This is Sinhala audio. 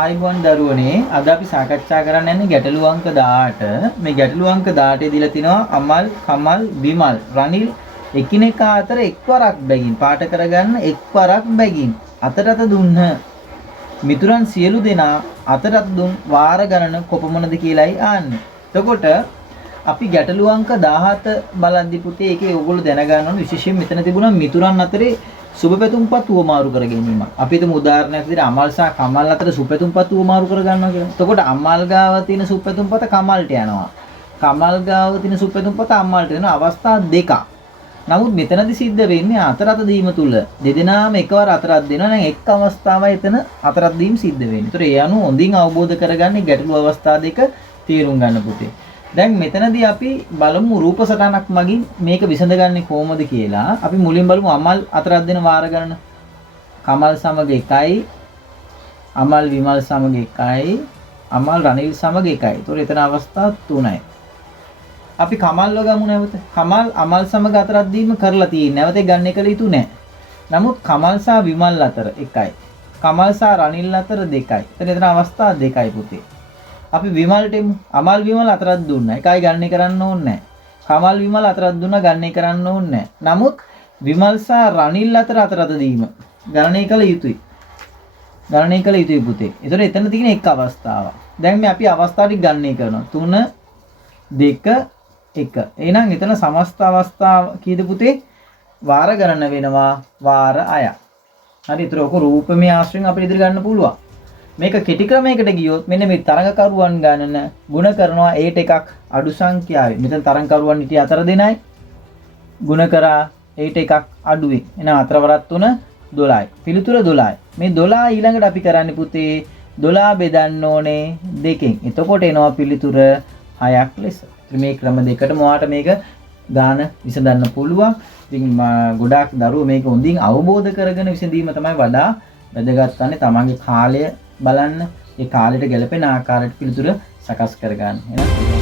ආයිබෝන් දරුවනේ අද අපි සාකච්ඡා කරන්න යන්නේ ගැටලු අංක 18. මේ ගැටලු අංක 18 දීලා තිනවා අමල්, කමල්, විමල්, රනිල් එකිනෙකා අතර එක්වරක් බැගින් පාට කරගන්න එක්වරක් බැගින් අතරට දුන්න මිතුරන් සියලු දෙනා අතරට දුන් වාර ගණන කොපමණද කියලායි ආන්නේ. එතකොට අපි ගැටලු අංක 17 බලද්දි පුතේ ඒකේ ඕගොල්ලෝ දැනගන්න ඕන විශේෂයෙන් මෙතන තිබුණා මිතුරන් අතරේ සුබපැතුම්පත් උවමාරු කර ගැනීම. අපි හිතමු උදාහරණයක් විදිහට අමල් සහ කමල් අතර සුබපැතුම්පත් උවමාරු කර ගන්නවා කියලා. එතකොට අමල් ගාව තියෙන සුබපැතුම්පත කමල්ට යනවා. කමල් ගාව තියෙන සුබපැතුම්පත අමල්ට යනවා. අවස්ථා දෙකක්. නමුත් මෙතනදි සිද්ධ වෙන්නේ අතරත් දීම තුල දෙදෙනාම එකවර අතරත් දෙනවා නම් එක් අවස්ථාවයි එතන අතරත් දීම සිද්ධ වෙන්නේ. ඒතර ඒ අනුව හොඳින් අවබෝධ කරගන්නේ ගැටළු අවස්ථා දෙක තේරුම් ගන්න පුතේ. දැන් මෙතනදී අපි බලමු රූප සටහනක් මගින් මේක විසඳගන්නේ කොහොමද කියලා. අපි මුලින් බලමු අමල් අතරක් දෙන වාර ගණන. කමල් සමග 1යි, අමල් විමල් සමග 1යි, අමල් රනිල් සමග 1යි. ඒතකොට එතන අවස්ථා 3යි. අපි කමල්ව ගමු නැවත. කමල් අමල් සමග අතරක් දීම කරලා තියෙන්නේ. නැවත ගන්න එක යුතු නැහැ. නමුත් කමල් සහ විමල් අතර 1යි. කමල් සහ රනිල් අතර 2යි. එතන අවස්ථා 2යි පුතේ. අපි විමල්ට එමු. අමල් විමල් අතරක් දුන්නා. එකයි ගන්න කරන්න ඕනේ නැහැ. කමල් විමල් අතරක් දුන්නා ගන්න කරන්න ඕනේ නැහැ. නමුත් විමල් සහ රනිල් අතරත් දීම ගණනය කළ යුතුයි. ගණනය කළ යුතුයි පුතේ. ඒතර එතන තියෙන එක් අවස්ථාවක්. දැන් මේ අපි අවස්ථා ටික ගණනය කරනවා. 3 2 1. එහෙනම් එතන සමස්ත අවස්ථාව කීයද පුතේ? වාර ගණන වෙනවා වාර 6. හරි. ඒතර ඔක රූපමය ආශ්‍රයෙන් අපිට ඉදිරි ගන්න පුළුවන්. මේක කෙටි ක්‍රමයකට ගියොත් මෙන්න මේ තරඟකරුවන් ගණන ගුණ කරනවා 8 එකක් අඩු සංඛ්‍යාවෙන්. මෙතන තරඟකරුවන් හිටිය 4 දෙනයි. ගුණ කරා 8 එකක් අඩුවෙන්. එහෙනම් 4 වරක් 3 12යි. පිළිතුර 12යි. මේ 12 ඊළඟට අපි කරන්නේ පුතේ 12 බෙදන්න ඕනේ 2කින්. එතකොට එනවා පිළිතුර 6ක් ලෙස. මේ ක්‍රම දෙකටම ඔයාලට මේක ගාන විසඳන්න පුළුවන්. ඉතින් ගොඩාක් දරුවෝ මේක හොඳින් අවබෝධ කරගෙන විසඳීම තමයි වඩා වැදගත් වන්නේ. තමන්ගේ කාලය බලන්න ඒ කාලයට ගැලපෙන ආකාරයට පිළිතුර සකස් කරගන්න. එහෙනම්